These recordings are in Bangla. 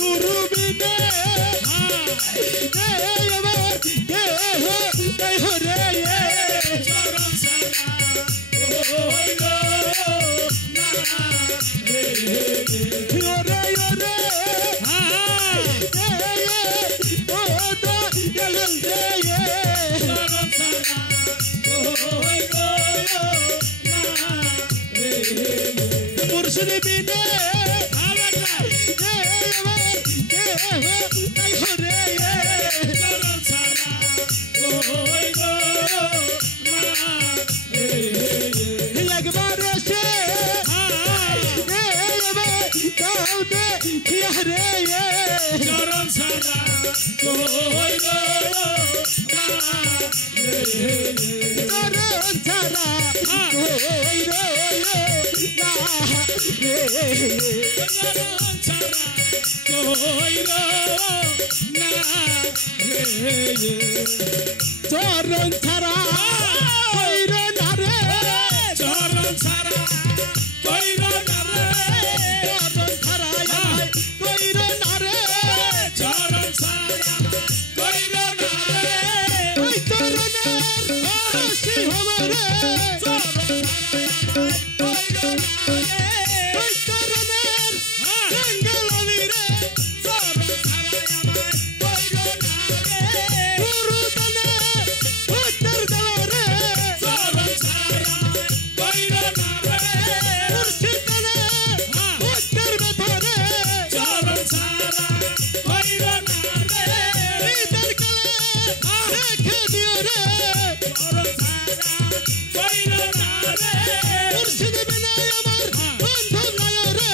গুরু বিনে আমার দেহ তাই হরে চরণ ছাড়া হইল না রে ওরে ওরে ও দা গেল রে চরণ ছাড়া হইল না রে মুর্শিদ বিনে আমার দেহ তাই হরে চরণ ছাড়া হইল না একবার এসে রে চরণ ছাড়া হইল না চরণ ছাড়া হইল না চরণ ছাড়া হইল না চরণ ছাড়া হইল না রে চরণ ছাড়া হইল না রে চরণ ছাড়া হইল না রে চরণ ছাড়া হইল না রে ওই চরণের খুশি হবে রে চরণ ছাড়া হইল না রে ওই চরণের গঙ্গলামি রে চরণ ছাড়া হইল না রে গুরু দানে উত্তর দাও রে চরণ ছাড়া হইল না রে মুর্শিদ দানে উত্তর দাও রে চরণ ছাড়া হইল না রে হৃদয় কালে রেখে দিও রে চরণ ছাড়া হইল না রে মুর্শিদ বিনা আমার বন্ধু নাই রে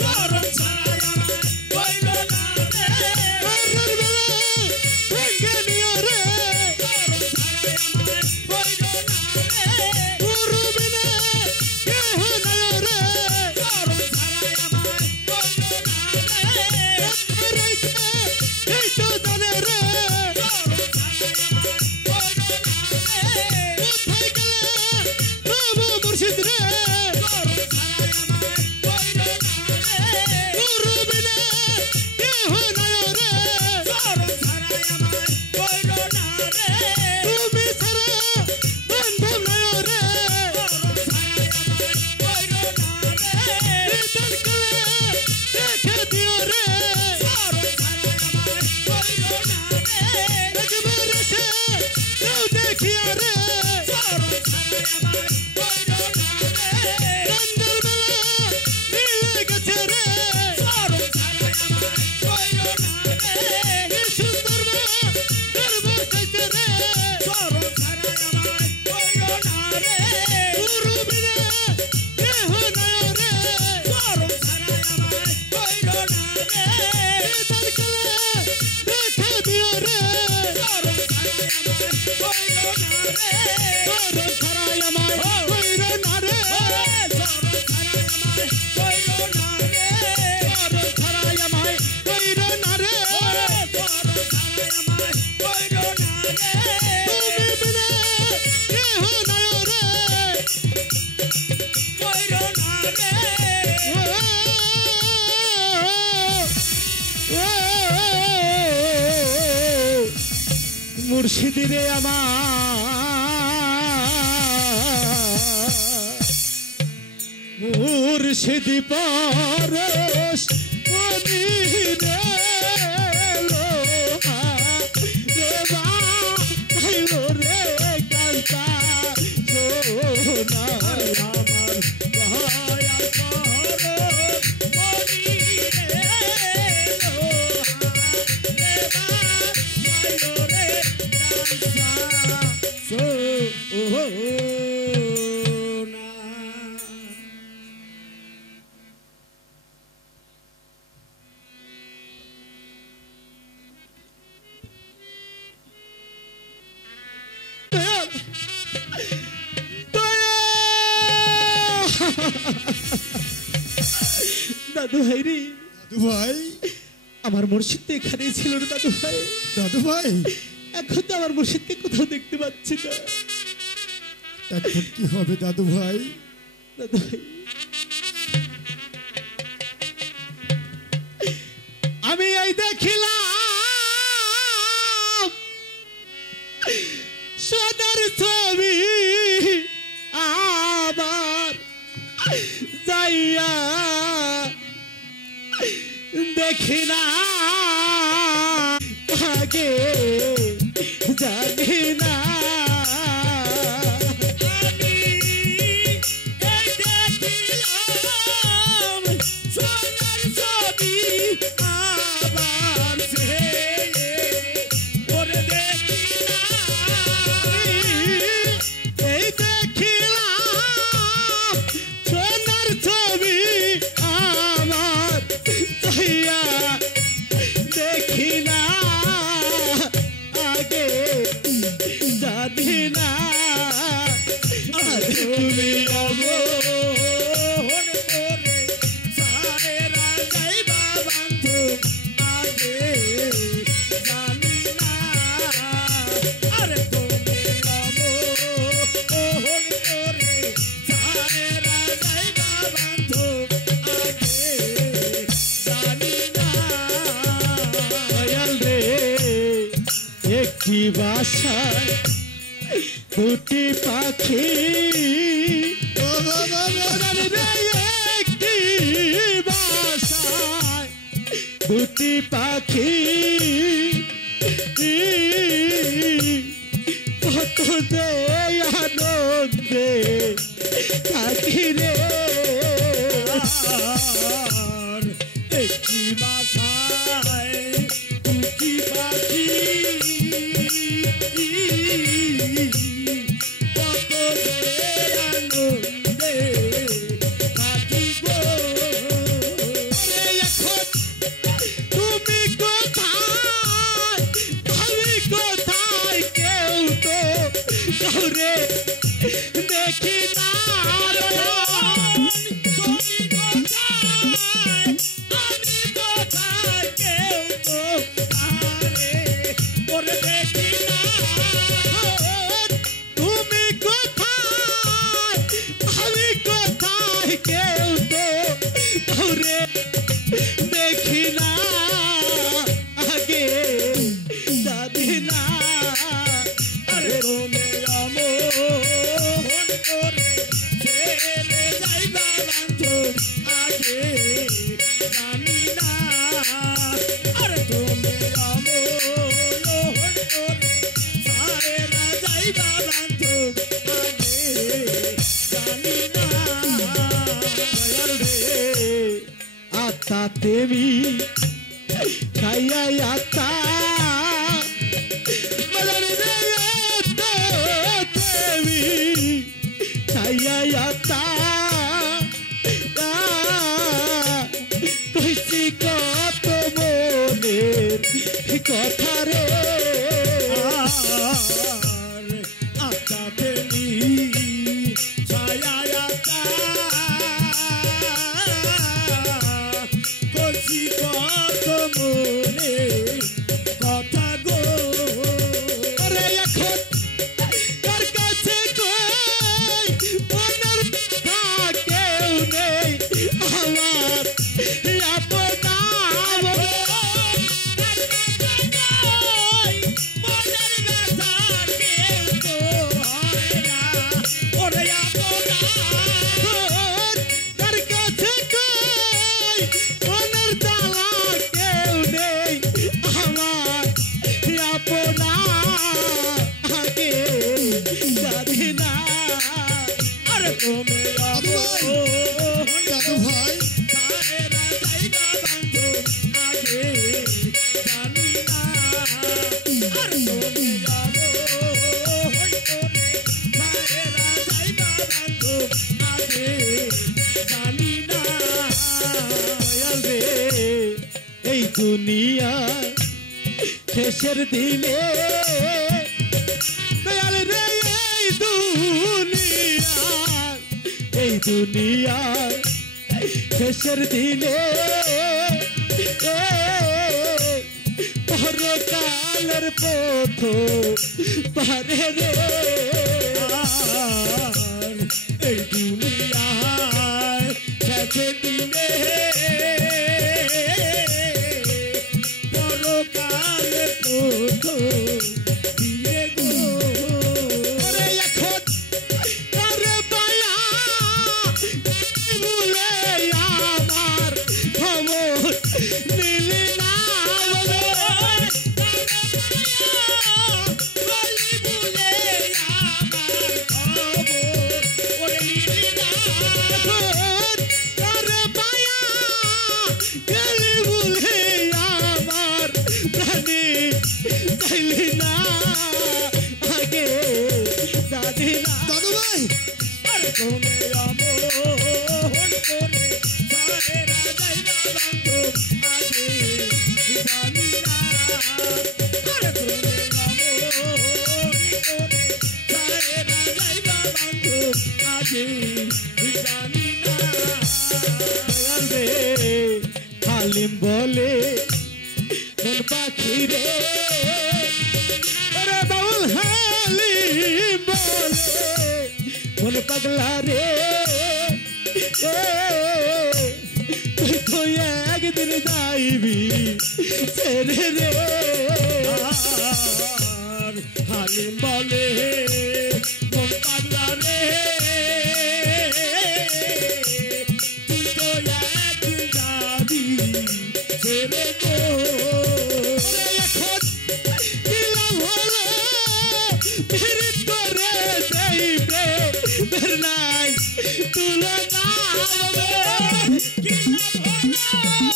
চরণ ছাড়া হইল না রে মরর বেলা ভেঙে নিও রে চরণ ছাড়া হইল না রে গুরু বিনা কেহ নাই রে চরণ ছাড়া হইল না রে রেখে এই তো জানে রে চরণ ছাড়া হইল না রে কোথায় গেলে প্রভু মুর্শিদ রে চরণ ছাড়া হইল না রে গুরু বিনা কেহ নাই রে চরণ ছাড়া হইল না রে তুমি ছাড়া বন্ধু নাই রে চরণ ছাড়া হইল না রে হৃদয় কালে রেখে দিও রে চরণ ছাড়া হইল না রে একবার এসে কেউ দেখিয়া রে চরণ ছাড়া হইল না রে কান্দের বেলা মিলে গেছে রে চরণ ছাড়া হইল না রে কি সুন্দর গর্ব খাইতে রে চরণ ছাড়া হইল না রে গুরু বিনা কেহ নাই রে চরণ ছাড়া হইল না রে হৃদয় কালে রেখে দিও রে চরণ ছাড়া হইল না রে চরণ ছাড়া আমায় হইল না রে চরণ ছাড়া হইল না রে চরণ ছাড়া আমায় হইল না রে চরণ ছাড়া আমায় হইল না রে তুমি বিনা কেহ নাই রে হইল না রে মুর্শিদ রে আমার মুর্শিদ পরশ মনি রে লোহা রে বা ভাইলো রে কান্তা সোনা আমার দয়া পরশ মনি রে লোহা রে বা ভাইলো রে কান্তা সোনা দাদু ভাই রে দাদু ভাই আমার মুর্শিদ তো এখানেই ছিল রে দাদু ভাই দাদু ভাই এখন তো আমার মুর্শিদকে কোথাও দেখতে পাচ্ছি না এখন কি হবে দাদু ভাই দাদু ভাই আমি এই দেখিলাম সোনার ছবি আবার যাইয়া দেখি না আগে জানি না আমি এই দেখিলাম সোনার ছবি আবার সে ওরে দেখি না এই দেখিলাম সোনার ছবি আমার চাইয়া দেখি না আগে জানি না আর তুমি অবহন করে সারেরা যাইবা বান্ধব আগে জানি না আরে তুমি অবহন করে সারেরা যাইবা বান্ধব আগে জানি না দয়াল রে একটি বাসায় দুটি পাখি দয়াল রে একটি বাসায় দুটি পাখি কত যে আনন্দে থাকি রে আর একটি বাসায় দুটি পাখি কত যে আনন্দে থাকিব এখন তুমি কোথায় আমি কোথায় কেউ তো কাউরে দেখি না তুমি কোথায় আমি কোথায় কেউ তো তারে ওরে দেখি না তুমি কোথায় আমি কোথায় কেউ তো কাউরে দেখি না আগে জানি না আরে তুমি অমন করে ছেড়ে যাইবা বান্ধব আগে জানি না আরে তুমি অমন করে সারেরা যাইবা বান্ধব আগে জানি না দয়াল রে আত্মা দেবী খাইয়া আত্মা মদন রে আত্মা দেবী খাইয়া আত্মা কইছি কত মনের কথা রে আর আকা পেলি ছায়া আকা কচি কত মনে কথা গো আরে এখন কার কাছে কই মনের কথা কেউ নেই আমার আপনা মনের ব্যথা কেউ তো হয় না ওরে আপনা কার কাছে কই মনের জ্বালা কেউ নেই আমার আপনা আগে জানি না আরে তুমি দাদু ভাই সারেরা যাইবা বান্ধব আগে জানি না আর তুমি অমন করে সারেরা যাইবা বান্ধব আগে জানি না দয়াল রে এই দুনিয়া শেষের দিনে দয়াল রে এই দুনিয়া শেষের দিনে পরকালের পথ পারে রে আর এই দুনিয়ায় শেষে দিনে বন্ধু দিয়ে গো ওরে এখন করে পায়া ভুলে আমার খবর নিলি না বলে বলি বলে আমার খবর ওরে নিলি না এখন করে পায়া গেলি ভুলে আমার প্রাণী চাইলি না আগে দাদি না দাদু ভাই আর কোনে আমন করে সাহেরা যাইবা বন্ধু আগে জানি না আর কোনে আমন করে সাহেরা যাইবা বন্ধু আগে জানি না রে হালিম বলে কোন পাখি রে রে বাউল হালিম বলে কোন পাগলা রে তুই তো একদিন যাইবি ছেড়ে রে আর হালিম বলে কোন পাগলা রে তুই তো একদিন যাবি ছেড়ে গো ওরে এখন দিলাম হলো ফিরিত করে যাইবে বের নাই তুলো না হবে কি লাভ হলো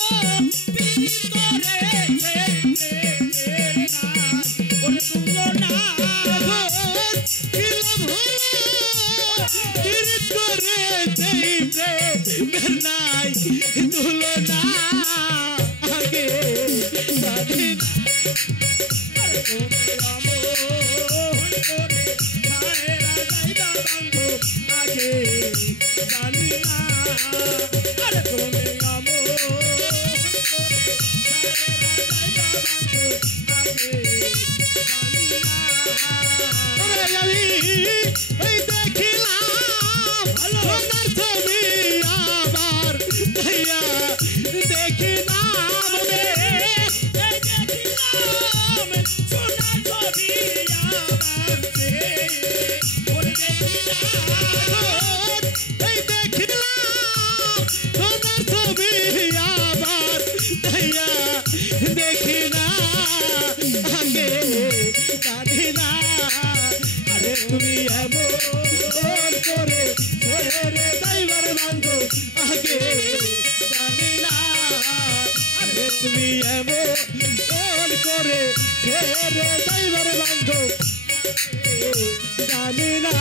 পিরিত করে ওরে তুলো না আরে কোনে আমন করে সাহেরা যাইবা বন্ধু আগে জানি না আরে কোনে আমন করে সাহেরা যাইবা বন্ধু আগে জানি না দেখি না আগে জানি না আরে তুমি এমন করে ছেড়ে যাইবার বন্ধু আগে জানি না আরে তুমি এমন করে ছেড়ে যাইবার বন্ধু জানি না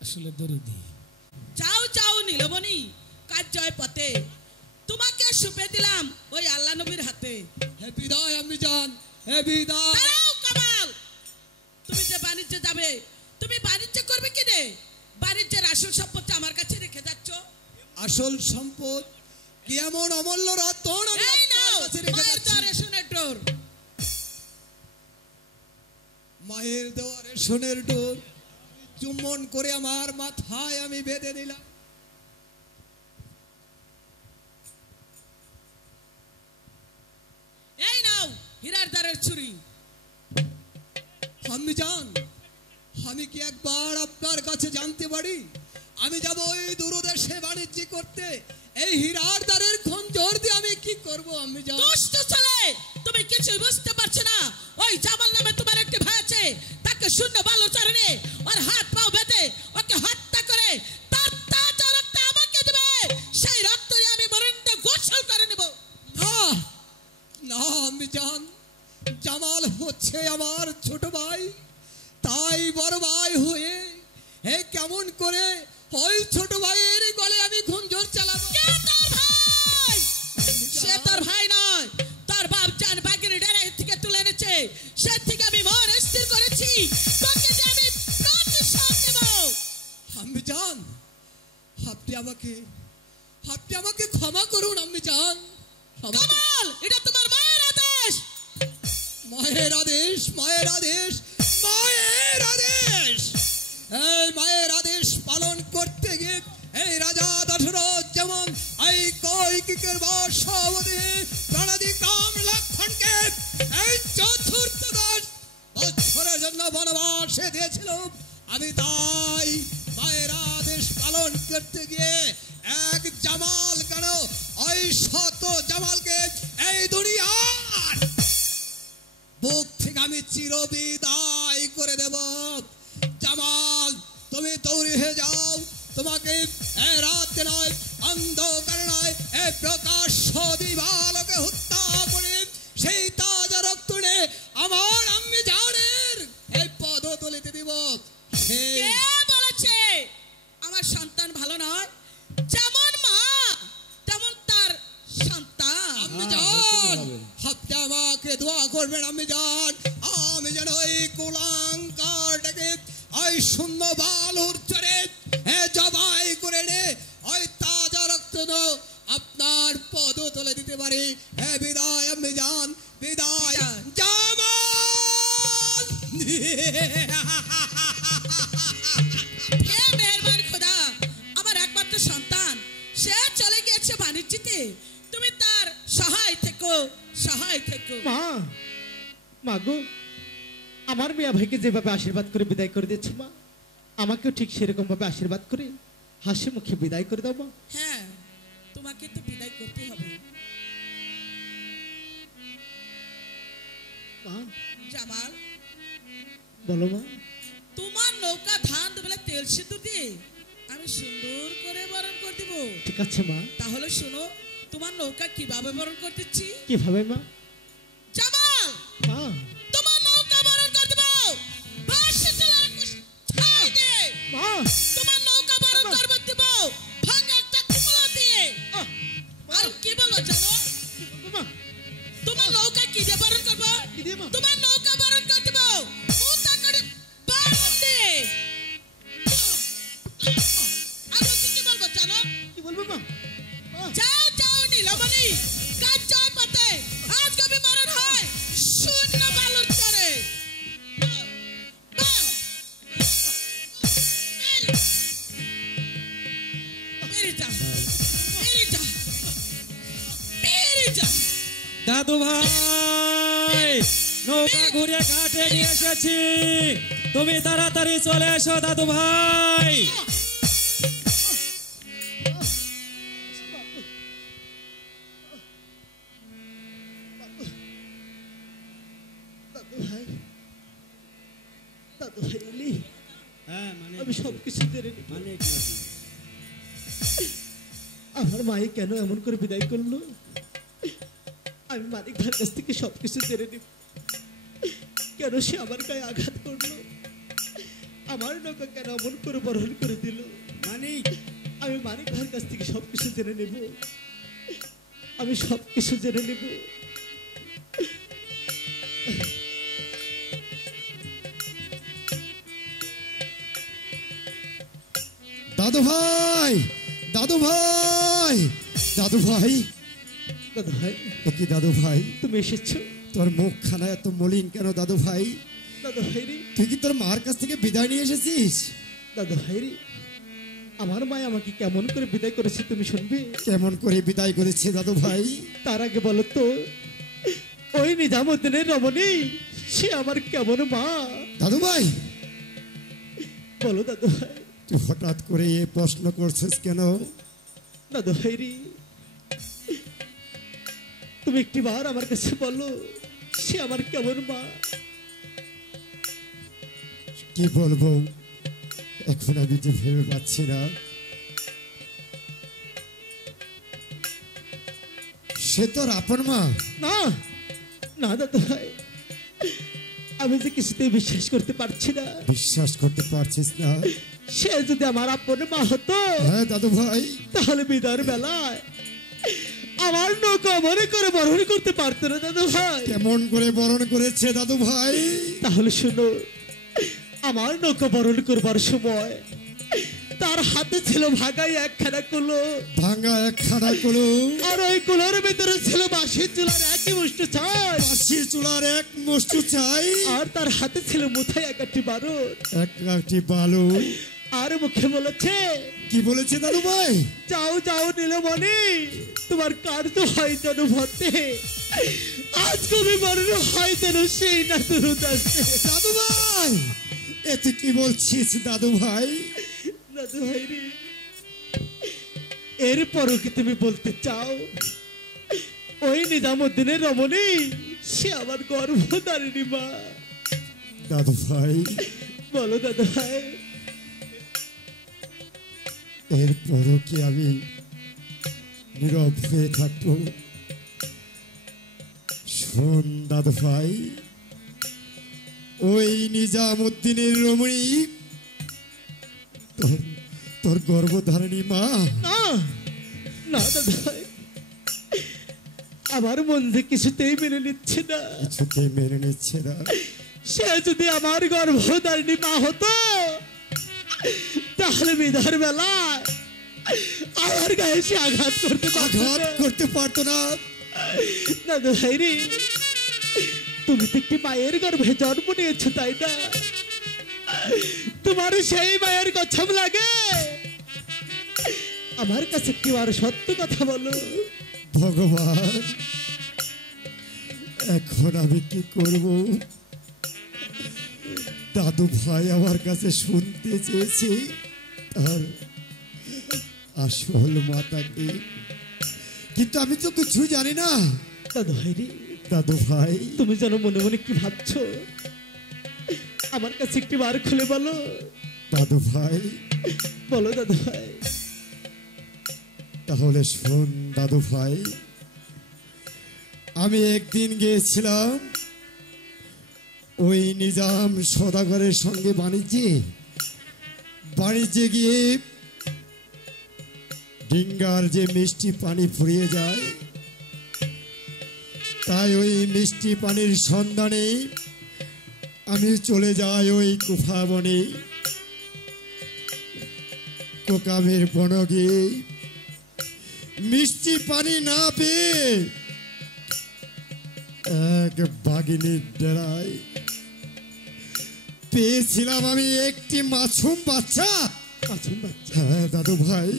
আসলে দরদি যাও যাও নীলমণি কাজ জয় পথে তোমাকে সুপে দিলাম ওই আল্লাহ নবীর হাতে হে বিদায় আমি জান হে বিদায় দাঁড়াও কামাল তুমি যে বাণিজ্যে যাবে তুমি বাণিজ্য করবে কি রে বাণিজ্যের আসল সম্পত্তি আমার কাছে রেখে যাচ্ছ আসল সম্পদ কি এমন অমূল্য রত্ন আমি এই নাও আপনার কাছে রেখে মায়ের যাচ্ছি। দ্বারে সোনের ডোর মায়ের দেওয়ারে সোনের ডোর চুম্বন করে আমার মাথায় আমি বেঁধে নিলাম। এই নাও হীরার দ্বারের ছুরি আমি জান আমি কি একবার আপনার কাছে জানতে পারি আমি যাব ওই দূরদেশে বাণিজ্য করতে এই হীরার দ্বারের খঞ্জর দিয়ে আমি কি করব আমি জান দুষ্ট ছেলে তুমি কিছুই বুঝতে পারছো না ওই জামাল নামে তোমার একটি ভাই আছে তাকে শূন্য বালু চরণে আর হাত পাও বেঁধে ওকে হত্যা করে তার তাজা রক্ত আমাকে দেবে সেই রক্ত দিয়ে আমি মরণটা গোসল করে নেব না না আমি জান জামাল হচ্ছে আমার ছোট ভাই তাই বড় ভাই হয়ে হে কেমন করে ওই ছোট ভাইয়ের গলে আমি খঞ্জর চালাবো কে তোর ভাই সে তোর ভাই নয় তোর বাপ জান বাগের ডেরা থেকে তুলে এনেছে সে থেকে আমি মন স্থির করেছি তোকে যে আমি প্রতিশোধ নেব আমি জান আপনি আমাকে ক্ষমা করুন আমি জান কামাল এটা তোমার মায়ের আদেশ মায়ের আদেশ মায়ের আদেশ মায়ের আদেশ এই মায়ের আদেশ পালন হয়েছিল। আমি তাই মায়ের আদেশ পালন করতে গিয়ে এক জামাল কেন ওই শত জামালকে এই দুনিয়ার বুক থেকে আমি চিরবিদায় করে দেব। জামাল তুমি তৈরি হয়ে যাও, তোমাকে এই রাতে নয়, অন্ধকারে নয়, এই প্রকাশ্য দিবালোকে হত্যা করে সেই তাজা রক্ত নিয়ে আমার আম্মি জানের এই পদতলিতে দিব। সেই কে বলেছে আমার সন্তান ভালো নয়? যেমন মা তেমন তার সন্তান। আম্মি জান, আপনি আমাকে দোয়া করবেন আম্মি জান, আমি যেন এই কুলাঙ্কারটাকে ওই শূন্য বালুর চরে জবাই করে নে ওই তাজা রক্ত আপনার পদ তুলে দিতে পারি। হ্যাঁ, বিদায় আম্মি জান, বিদায় জামাল। হে মেহেরবান খোদা, আমার একমাত্র সন্তান সে চলে গিয়েছে বাণিজ্যতে, তুমি তার সহায় থেকো, সহায় থেকো। মা, মা গো, আমার মিয়া ভাইকে যেভাবে আশীর্বাদ করে বিদায় করে দিয়েছে মা, আমাকেও ঠিক সেরকম ভাবে আশীর্বাদ করে হাসি মুখে বিদায় করে দাও মা। হ্যাঁ, তোমাকে তো বিদায় করতে হবে। মা, জামাল, বলো মা। তোমার নৌকা ধান বেলা তেল সিদ্ধ দিয়ে আমি সুন্দর করে বরণ করে দিব। ঠিক আছে মা। তাহলে শোনো, তোমার নৌকা কিভাবে বরণ করতেছি। কিভাবে মা? জামাল, মা, তোমার নৌকা বরণ করে দিব বাঁশি চলার ছাই দিয়ে। মা, তোমার নৌকা বরণ করবে দিব ভাঙা একটা কুমড়া দিয়ে। আর কি বলো জানো? কি বলবো মা? তোমার নৌকা কি দিয়ে বরণ করবো? কি দিয়ে মা? তোমার নৌকা বরণ করে দিব উল্টা করে বাঁশ দিয়ে। আর কি বলবো জানো? কি বলবো মা? মা, যাও যাও নীলমণি, কাজ জয় পাতে আজ কবি মারণ হয় শূন্য বালুর চরে। দাদু ভাই, নৌকা ঘুরে ঘাটে নিয়ে এসেছি, তুমি তাড়াতাড়ি চলে এসো দাদু ভাই। দাদু ভাই, দাদু ভাই এলি? হ্যাঁ, মানে আমি সবকিছু জেনে নিব। মানে আমার মায়ে কেন এমন করে বিদায় করলো, আমি মানিক ভাইয়ের কাছ থেকে সবকিছু জেনে নিব। কেন সে আমার গায়ে আঘাত করলো, আমার নৌকা কেন এমন করে বরণ করে দিল, মানিক, আমি মানিক ভাইয়ের কাছ থেকে সবকিছু জেনে নেব। আমি সবকিছু জেনে নেব। দাদু ভাই, দাদু ভাই, দাদু ভাই, দাদু ভাই, কি দাদু ভাই, তুমি এসেছো? তোর মুখখানা এত মলিন কেন দাদু ভাই? দাদু ভাই রে, তুই কি তোর মার কাছ থেকে বিদায় নিয়ে এসেছিস? দাদু ভাই রে, আমার মা আমাকে কেমন করে বিদায় করেছে তুমি শুনবে? কেমন করে বিদায় করেছে দাদু ভাই? তার আগে বলো তো, ওই নিজামুদ্দিনের রমণী সে আমার কেমন মা? দাদু ভাই, বলো দাদু ভাই। তুই হঠাৎ করে এ প্রশ্ন করছিস কেন? দাদু ভাই রে, তুমি একটিবার আমার কাছে বলো সে আমার কেমন মা? কি বলবো এখন আমি যে ভেবে পাচ্ছি না। সে তোর আপন মা? না না দাদু ভাই, আমি যে কিছুতেই বিশ্বাস করতে পারছি না। বিশ্বাস করতে পারছিস না? সে যদি আমার আপন মা হতো, হ্যাঁ দাদু ভাই, তাহলে বিদায়ের বেলায় আমার নৌকা মনে করে বরণ করতে পারতো না দাদু ভাই। কেমন করে বরণ করেছে দাদু ভাই? তাহলে শুনো, আমার নৌকা বরণ করবার সময় তার হাতে ছিল ভাগাই একখানা কুলো, ভাঙা একখানা কুলো, আর ওই কুলোর ভিতরে ছিল বাঁশের চুলার একই মুষ্টি চাই, বাঁশির চুলার এক মুষ্টি চাই, আর তার হাতে ছিল মুথায় একটি বারুদ, একটি বালু। আর মুখে বলেছে, কি বলেছে দাদু ভাই? যাও যাও নীলমণি, তোমার কার্য হয় যেন ভতে, আজ কবি মরণ হয় যেন সেই না দুরুদ আসছে। দাদু ভাই, এ তুই কি বলছিস দাদু ভাই? দাদু ভাই রে, এরপরও কি তুমি বলতে চাও ওই নিজামুদ্দিনের রমণী সে আমার গর্ভধারিণী মা? দাদু ভাই, বলো দাদু ভাই। এরপরও কি আমি নীরব হয়ে থাকবো? শোন দাদু ভাই, ওই নিজামুদ্দিনের রমণী তোর তোর গর্ভধারিণী মা? না না দাদু ভাই, আমার মন যে কিছুতেই মেনে নিচ্ছে না। কিছুতেই মেনে নিচ্ছে না? সে যদি আমার গর্ভধারিণী মা হতো তাহলে বিধার বেলায় আমার গায়ে সে আঘাত করতে পারতো না। দাদু ভাই রে, তুমি তো একটি মায়ের গর্ভে জন্ম নিয়েছো তাই না? তোমার সেই মায়ের কসম লাগে? আমার কাছে একটি বার সত্য কথা বলো। ভগবান, এখন আমি কি করব? দাদু ভাই আমার কাছে শুনতে চেয়েছে তার আসল মাতাকে, কিন্তু আমি তো কিছু জানি না। দাদু ভাই রে, দাদু ভাই, তুমি যেন মনে মনে কি ভাবছো আমার কাছে একটি বার খুলে বলো। দাদু ভাই, বলো দাদু ভাই। তাহলে শোন দাদু ভাই, আমি একদিন গিয়েছিলাম ওই নিজাম সদাগরের সঙ্গে বাণিজ্যে গিয়ে ডিঙ্গার যে মিষ্টি পানি ফুরিয়ে যায়, তাই ওই মিষ্টি পানির সন্ধানে আমি চলে যাই ওই কুফা বনে, কোকামের বন গিয়ে মিষ্টি পানি না পেয়ে এক বাঘিনীর ডেরায় পেয়েছিলাম আমি একটি মাছুম বাচ্চা। হ্যাঁ দাদু ভাই।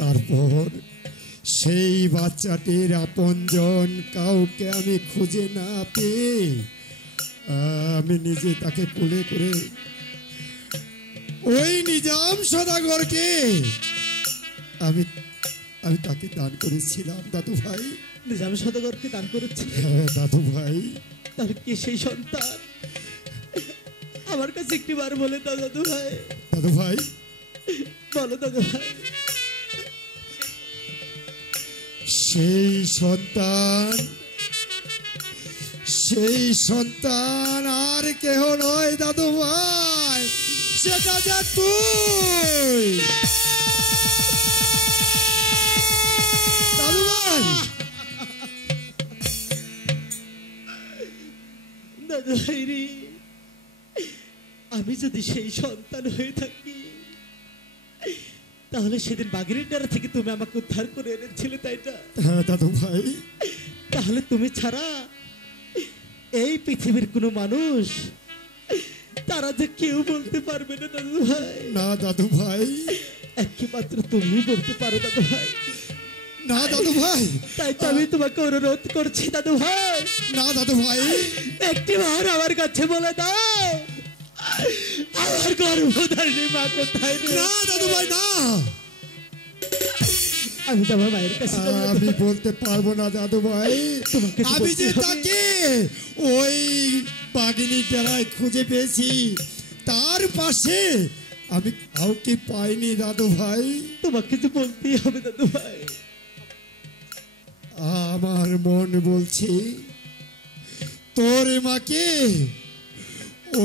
তারপর সেই বাচ্চাটির আপনজন কাউকে আমি খুঁজে না পেয়ে আমি নিজে তাকে কোলে করে ওই নিজাম সদাগরকে আমি তাকে দান করেছিলাম দাদু ভাই। নিজাম সদাগরকে দান করেছি? হ্যাঁ দাদু ভাই। তার কি সেই সন্তান? আমার কাছে একটি বার বলে দাও দাদু ভাই। দাদু ভাই, বলো দাদু ভাই। সেই সন্তান আর কেহ নয় দাদু ভাই, সেটা যা তুই। দাদু ভাই, দাদু ভাই রে, আমি যদি সেই সন্তান হয়ে থাকি তাহলে সেদিন বাগের ডারা থেকে তুমি আমাকে উদ্ধার করে এনেছিলে তাই না? হ্যাঁ দাদু ভাই। তাহলে তুমি ছাড়া এই পৃথিবীর কোনো মানুষ তারা যে কেউ বলতে পারবে না দাদু ভাই। না দাদু ভাই, একমাত্র তুমি বলতে পারো দাদু ভাই। না দাদু ভাই, তাই তো আমি তোমাকে অনুরোধ করছি দাদু ভাই। না দাদু ভাই, একটি বার আমার কাছে বলে দাও আমার গর্ভধারিণী মা কোথায়? না দাদু ভাই, না। আমি তো আমার মায়ের কাছে আমি বলতে পারবো না দাদু ভাই। আমি যে তাকে ওই বাগিনী ডেরায় খুঁজে পেয়েছি, তার পাশে আমি কাউকে পাইনি দাদু ভাই। তোমাকে তো বলতেই হবে দাদু ভাই। আমার মন বলছে তোর মাকে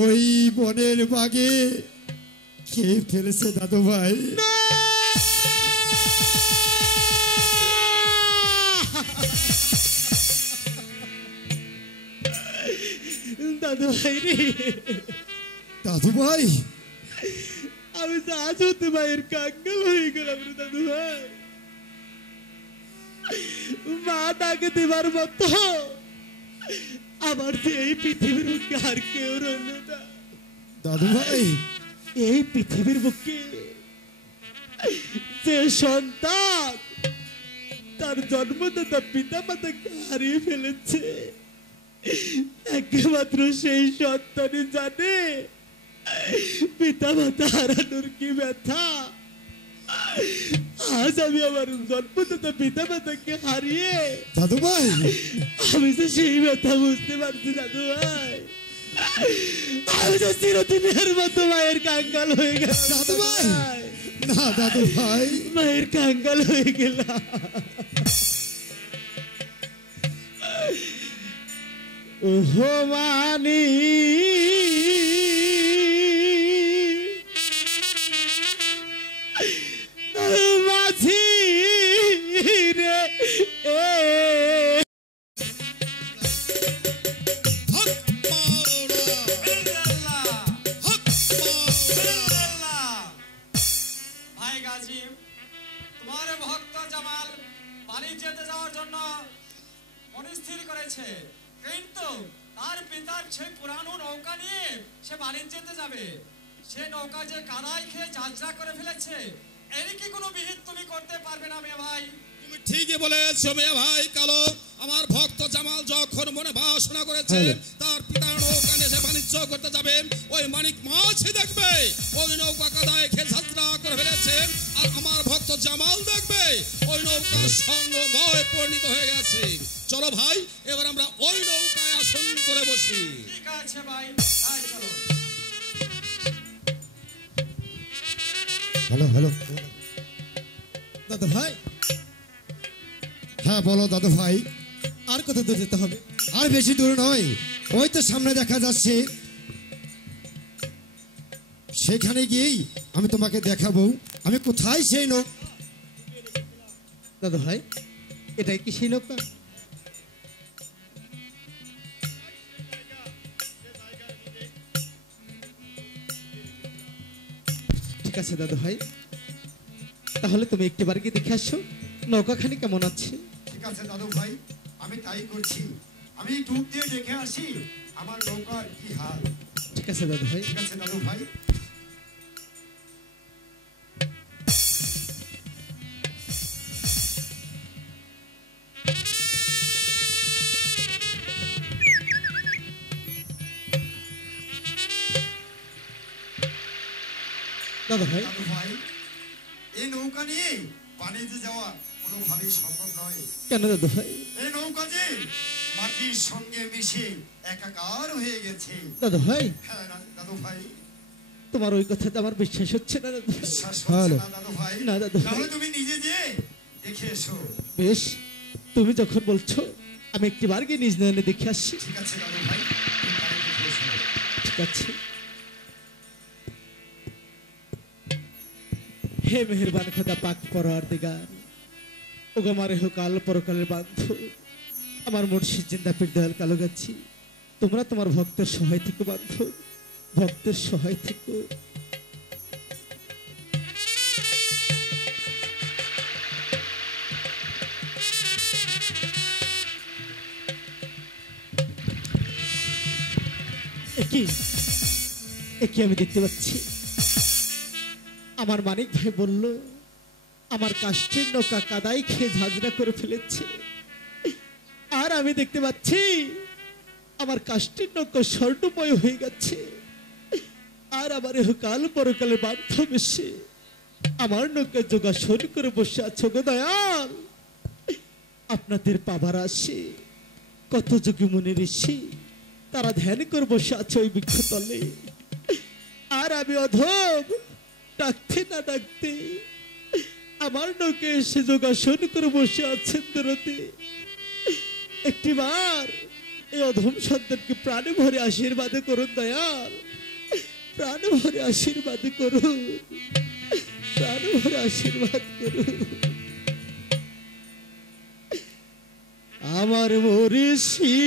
ওই বনের বাগে খেয়ে ফেলেছে দাদু ভাই। দাদু ভাই রে, দাদু ভাই, আমি তো আজ হতে মায়ের কাঙ্গাল হয়ে গেলাম রে দাদু ভাই। মা তাকে দেবার মতো আমার তো এই পৃথিবীর বুকে আর কেউ রইল না দাদু ভাই। এই পৃথিবীর বুকে যে সন্তান তার জন্মদাতা পিতা মাতাকে হারিয়ে ফেলেছে একমাত্র সেই সন্তানই জানে পিতা মাতা হারানোর কি ব্যথা। আজ আমি আমার জন্মদাতা পিতা মাতাকে হারিয়ে দাদু ভাই, আমি তো সেই ব্যথা বুঝতে পারছি দাদু ভাই। আমি তো চিরদিনের মতো মায়ের কাঙ্গাল হয়ে গেলাম দাদু ভাই। না দাদু ভাই, মায়ের কাঙ্গাল হয়ে গেলাম। ওহো মানি মাঝি রে ভাই গাজী, তোমার ভক্ত জামাল বাড়ি যেতে যাওয়ার জন্য মনস্থির করেছে, কিন্তু তার পিতার সেই পুরানো নৌকা নিয়ে সে বাড়ি যেতে যাবে। সে নৌকা যে কাদায় খেয়ে ঝাঁঝরা করে ফেলেছে, এর কি কোনো বিহিত তুমি করতে পারবে না মেয়ে ভাই? তুমি ঠিকই বলেছো মেয়ে ভাই কালো। আমার ভক্ত জামাল যখন মনে বাসনা করেছে তার পিতার নৌকা নিয়ে সে বাণিজ্য করতে যাবে, ওই মানিক মাছই দেখবে ওই নৌকা কাদায় খেয়ে ঝাঁঝরা করে ফেলেছে, আর আমার ভক্ত জামাল দেখবে ওই নৌকার স্বর্ণময় পরিণত হয়ে গেছে। চলো ভাই, এবার আমরা ওই নৌকায় আসন করে বসি। ঠিক আছে ভাই, তাই চলো। হ্যালো হ্যালো, দাদু ভাই, হ্যাঁ বলো দাদু ভাই। আর কত দূর যেতে হবে? আর বেশি দূর নয়, ওই তো সামনে দেখা যাচ্ছে, সেখানে গিয়েই আমি তোমাকে দেখাবো আমি কোথায় সেই নৌক। দাদু ভাই, এটাই কি সেই নৌকা? ঠিক আছে দাদু ভাই, তাহলে তুমি একটিবার গিয়ে দেখে আসো নৌকাখানি কেমন আছে। ঠিক আছে দাদু ভাই, আমি তাই করছি। আমি ডুব দিয়ে দেখে আসি আমার নৌকার কি হাল। ঠিক আছে দাদু ভাই। ঠিক আছে দাদু ভাই। দাদু ভাই, দাদু ভাই, এই নৌকা নিয়ে বাণিজ্যে যাওয়া কোনোভাবেই সম্ভব নয়। কেন দাদু ভাই? এই নৌকা যে মাটির সঙ্গে মিশে একাকার হয়ে গেছে। দাদু ভাই, হ্যাঁ দাদু ভাই, তোমার ওই কথাতে আমার বিশ্বাস হচ্ছে না দাদু ভাই। বিশ্বাস হচ্ছে না দাদু ভাই? না দাদু ভাই। তাহলে তুমি নিজে যে দেখে এসো। বেশ, তুমি যখন বলছো আমি একটিবার গিয়ে নিজ নয়নে দেখে আসছি। ঠিক আছে দাদু ভাই, তুমি তাই দেখে এসো। ঠিক আছে। হে মেহেরবান খোদা পাক পরওয়ারদিগার, ওগো আমার ইহকাল পরকালের বান্ধব, আমার মুর্শিদ জিন্দা পীর দয়াল কালো গাছি, তোমরা তোমার ভক্তের সহায় থেকে বান্ধব, ভক্তের সহায় থেকে। একই আমি দেখতে পাচ্ছি, আমার মানিক ভাই বলল আমার কাষ্ঠের নৌকা কাদাই খেয়ে ঝাঁঝরা করে ফেলেছে, আর আমি দেখতে পাচ্ছি আমার কাষ্ঠের নৌকা স্বর্ণময় হয়ে গেছে, আর আমার কাল পরকালে বান্ধব এসে আমার নৌকা যোগাসন করে বসে আছো গো দয়াল। আপনাদের পাবার আসে কত যোগী মনে ঋষি, তারা ধ্যান করে বসে আছে ওই বৃক্ষতলে, আর আমি অধম ডাকতে না ডাকতে আমার নৌকে এসে যোগাসন করে বসে আছেন দরতে। একটিবার এই অধম সন্তানকে প্রাণে ভরে আশীর্বাদ করুন দয়াল, প্রাণে ভরে আশীর্বাদ করুন, প্রাণে ভরে আশীর্বাদ করুন। আমার মরিষি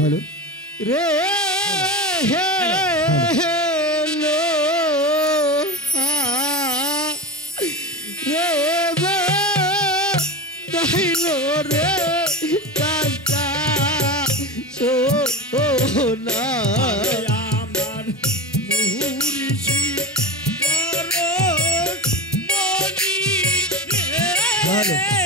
হ্যালো রে হেলো রে দহিলো রে কাকা সো ভালো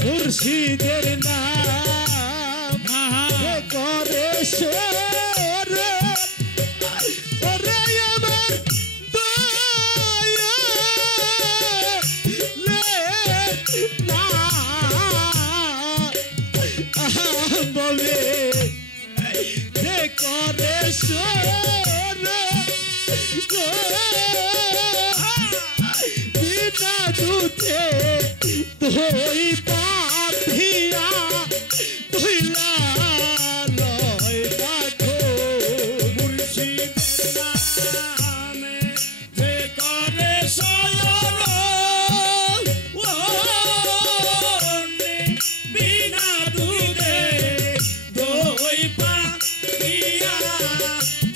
মুর্শিদের নাম করে সর ওরে আমার দয়া না বলে যে করে সর বিনা দুধে ধই পাঠিয়া ধইলা লয় রাখো মুর্শিদের নামে যে করে সয়ন বিনা দুধে ধই পাঠিয়া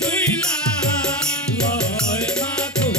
ধইলা লয় রাখো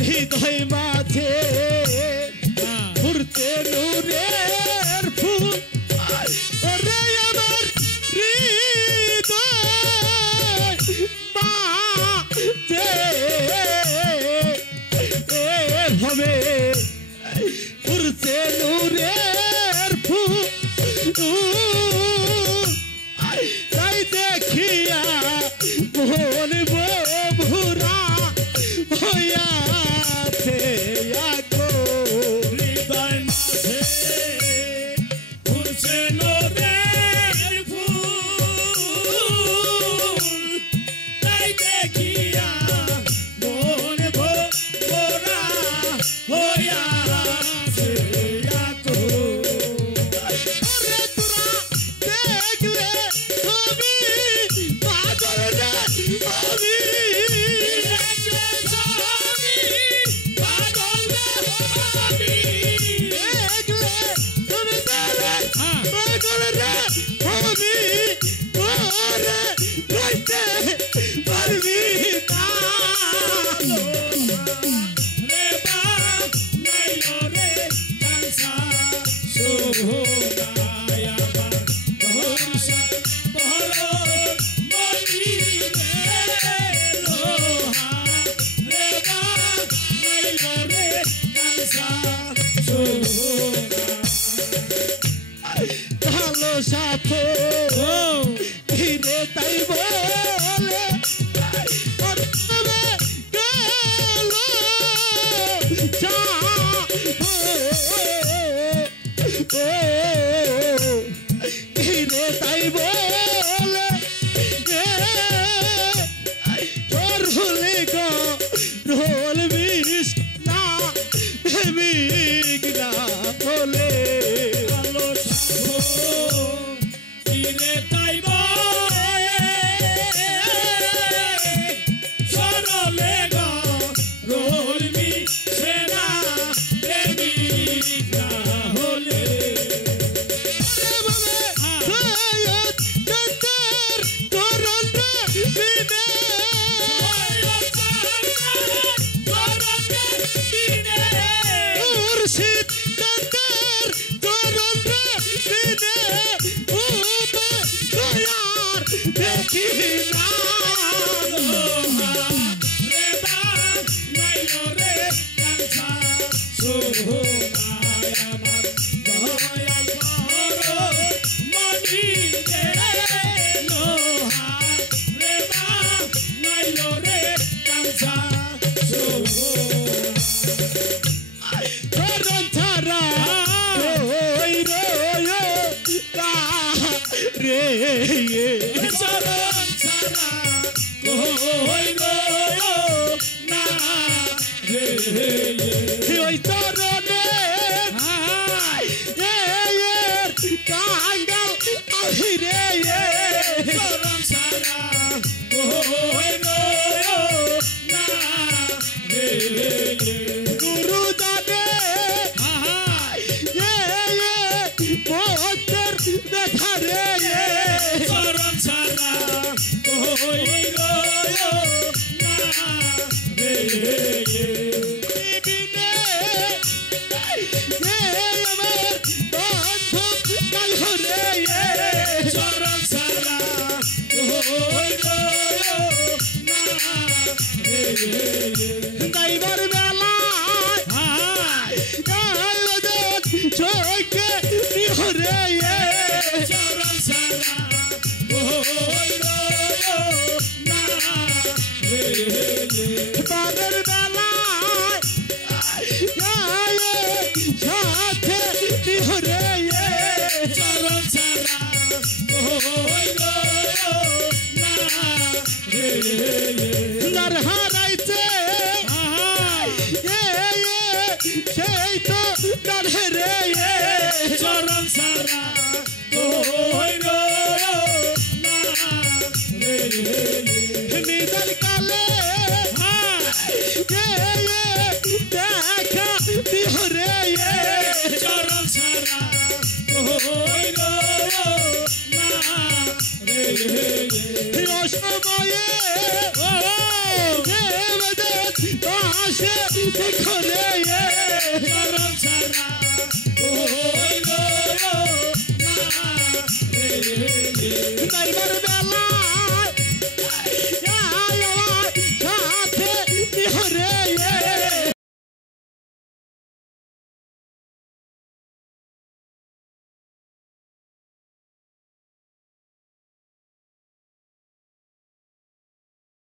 হৃদয় মাঝে ঘুরতে নূরের ফুল ওরে আমার হৃদয় মাঝে হবে ঘুরতে নূরের ফুল তাই দেখিয়া বলব ভুরা হইয়াছে আগো হৃদয় মাঝে ঘুরছে নূরের ফুল তাই দেখিয়া বলব ভুরা হইয়াছে আগো ওরে তোরা দেখলে আমি পাগল রে আমি ভালো সাথে ধীরে তাই বলে গেল যা ধীরে তাই বলে তোর হলে গো রোল বিষ না ভেমিক না বলে ওই চরণে কাঙ্গাল আমি রে চরণ সারা ওই গো না রে গুরু দাদে ভক্তের ব্যথা রে চরণ সারা ওই গো না রে বিনে আমার বন্ধ কাল রে চরণ সারা ওই গো না রে দাইবার বেলায় চোখে নিহরে চরণ সারা ওই গো না রে বারের বেলায় সাথে নিহরে চরণ সারা ওই গো না রে নার হারাইছে সেই তো নারে রে চরণ সারা ওই গো না রে নিদার কালে দেখা নিহরে চরণ সারা ওই গো না রে অসময়ে আসে দেখরে চরণ